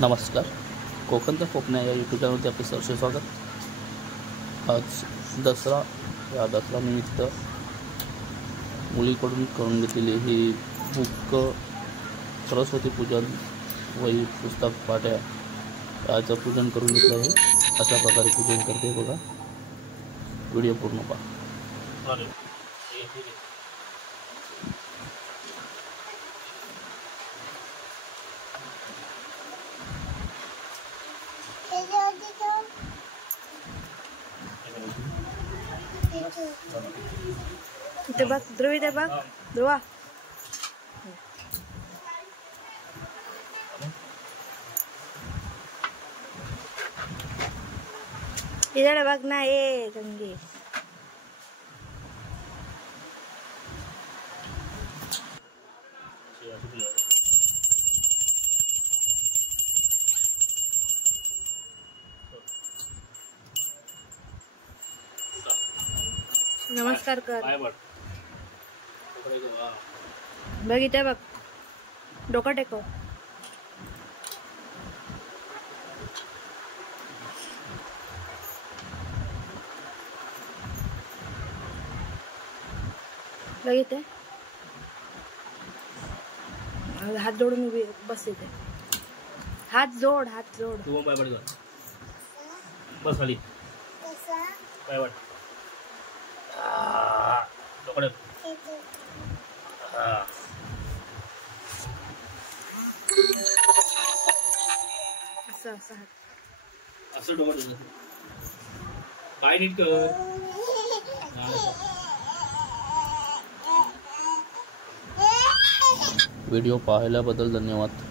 नमस्कार. कोकणच्या कोकण्या या यूट्यूब चॅनलवरती आपले सहर्ष स्वागत. आज दसरा या दसऱ्यानिमित्त मुलीकडून करून घेतलेली ही बुक सरस्वती पूजन व पुस्तक पाट्या याचं पूजन करून घेतलं आहे. अशा प्रकारे पूजन करते बघा. व्हिडिओ पूर्ण पहा. इथे बघ ध्रुव, इथे बघ ध्रुवा. इधर बघ ना, ये गंगे. नमस्कार कर. बघ इथे बघ, डोकं टेकव. बघ इथे हात जोडून उभी बस. इथे हात जोड, हात जोड. तू पाय पड बस खाली. पाय पड. डोकं असं असं हात असं डोकं पाय नीट कर. व्हिडिओ पाहिल्याबद्दल धन्यवाद.